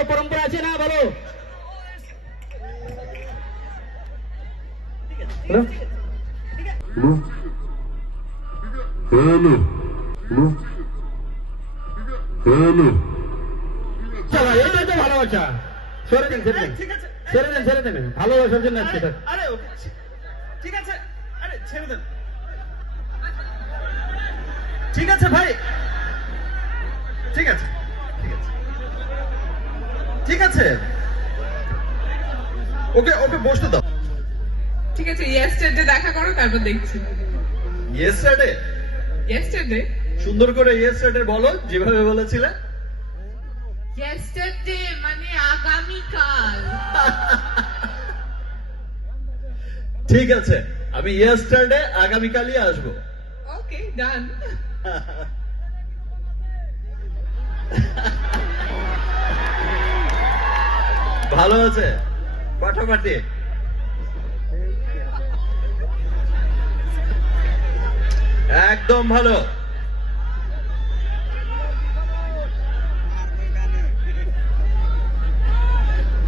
তো পরম্পরা আছে না, বলো। চলো, এটাই তো ভালোবাসা। সরে দেন, ছেড়ে দেন, ছেড়ে দেন, ছেড়ে দেন, ভালোবাসার জন্য আসছে স্যার। আরে ওকে, ঠিক আছে, আরে ছেড়ে দেন। ঠিক আছে ভাই, ঠিক আছে, ঠিক আছে, ঠিক আছে, ওকে ওকে বসতে দাও। ঠিক আছে, ইয়েস্টারডে দেখা করো, তারপর দেখছি। ইয়েস্টারডে? ইয়েস্টারডে সুন্দর করে ইয়েস্টারডে বলো, যেভাবে বলেছিলে। ইয়েস্টারডে মানে আগামীকাল। ঠিক আছে, আমি ইয়েস্টারডে আগামীকালই আসবো। ওকে, ডান। ভালো আছে, পাঠাপাঠি। একদম ভালো।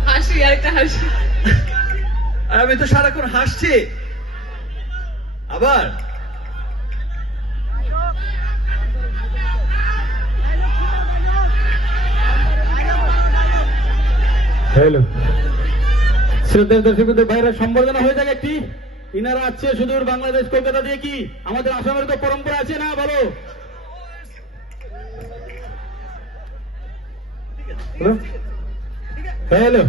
হাসি, আরেকটা হাসি। আর আমি তো সারাক্ষণ হাসছি। আবার হ্যালো, শ্রদ্ধেয় দর্শকদের বাইরে সম্বর্ধনা হয়ে যাক একটি। ইনারা আসছে সুদূর বাংলাদেশ কলকাতা দিয়ে। কি আমাদের আসামের তো পরম্পরা আছে না, বলো। হ্যালো,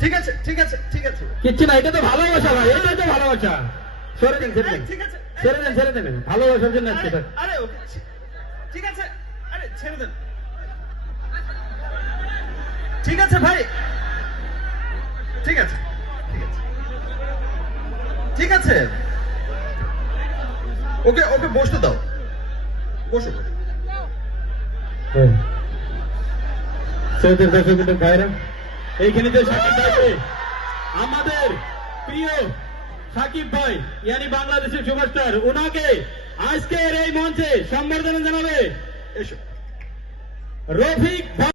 ঠিক আছে, ঠিক আছে, ঠিক আছে, কিচ্ছু না, এটা তো ভালোবাসা ভাই, এটাই তো ভালোবাসা। সরে দেন, ছেড়ে দেন, ঠিক আছে, ছেড়ে দেন, ছেড়ে দেন, ভালোবাসার জন্য আসছে স্যার। আরে ওকে, ঠিক আছে, আরে ছেড়ে দেন। ঠিক আছে ভাই, ঠিক আছে, ঠিক আছে, ঠিক আছে, ওকে ওকে বসতে দাও। বসো, বসো। শ্রদ্ধেয় দর্শকদের ভাইরা, এইখানে যে সাকিব ভাই, আমাদের প্রিয় সাকিব ভাই, ইয়ানি বাংলাদেশের সুপারস্টার, ওনাকে আজকের এই মঞ্চে সম্বর্ধনা জানাবে এসো। রফিক।